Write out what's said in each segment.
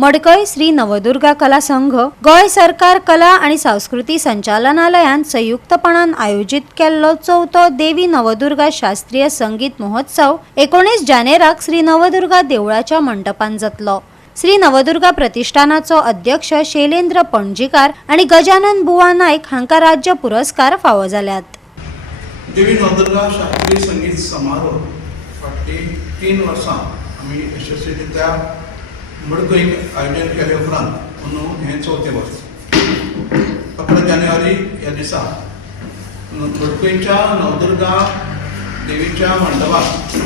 मडकय श्री नवदुर्गा कला संघ, गोय सरकार कला आणि संस्कृती संचालनालयान संयुक्तपणान आयोजित केल्लो चौथो देवी नवदुर्गा शास्त्रीय संगीत महोत्सव 19 जानेराक श्री नवदुर्गा देवळाच्या मंडपान जातलो। श्री नवदुर्गा प्रतिष्ठानाचो अध्यक्ष शैलेंद्र पणजीकार आणि गजानन बुवा नाईक हांका राज्य पुरस्कार फावो जाल्यात। देवी नवदुर्गा शास्त्रीय संगीत समारोह फाटली 3 वर्सां आमी यशस्वीरित्या मडकयक आयोजन केले उपरांत म्हणून हें 4थें वर्स। 11 जानेवारी ह्या दिसा मडकयच्या नवदुर्गा देवीच्या मंडपात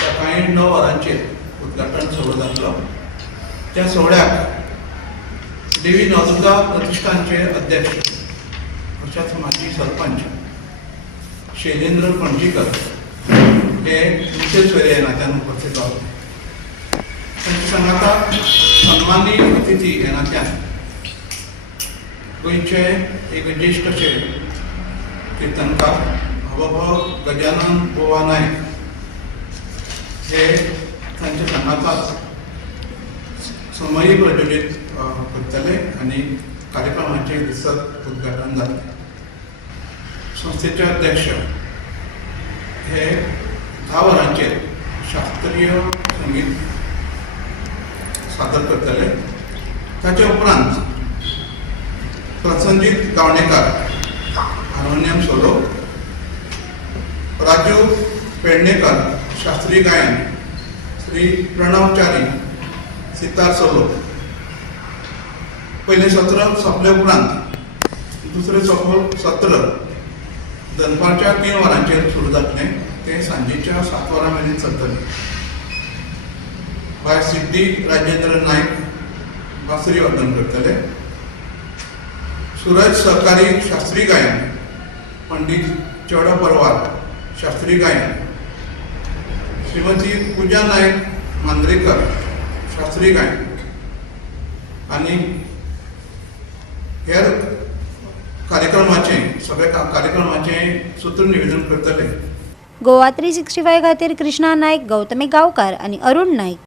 सकाळी 9 वरांचेर उद्घाटन सोहळो जातलो। त्या सोहळ्याक देवी नवदुर्गा प्रतिष्ठानचे अध्यक्ष तशेंच माजी सरपंच शैलेंद्र पणजीकर हे मुखेल सोयरे नात्यान उपस्थित रावले। तांचे सांगाता सन्मानी अतिथी हे नात्यान गोंयचे एक ज्येश्ठ अशे कीर्तनकार हबो गजानन बुवा नायक हे तांचे सांगाताच समयी प्रज्वलीत करतले आनी कार्यक्रमाचे दिसत उद्घाटन जातले। संस्थेचे अध्यक्ष हे 10 वरांचेर शास्त्रीय संगीत सादर करतले। ताचे उपरांत प्रसंजीत गावणेकार हार्मोनियम सोलो, राजू पेडणेकर शास्त्रीय गायन, श्री प्रणवचारी सितार सोलो। पहिले सत्र सोंपले उपरांत दुसरे सत्र दनपारच्या 3 वरांचेर सुरू जातले, ते सांजेच्या 7 वरां मेरेन चलतले। भायर सिद्धी राजेंद्र नायक बासरी वादन करतले। सूरज सहकारी शास्त्रीय गायन, पंडित चेवडा परवार शास्त्रीय गायन, श्रीमती पूजा नायक मांद्रेकर शास्त्रीय गायन आनी हेर कार्यक्रमाचे सगळ्या कार्यक्रमाचे सूत्रनिवेदन करतले। गोवा 365 खातीर कृष्णा नायक, गौतमी गांवकार आणि अरुण नायक।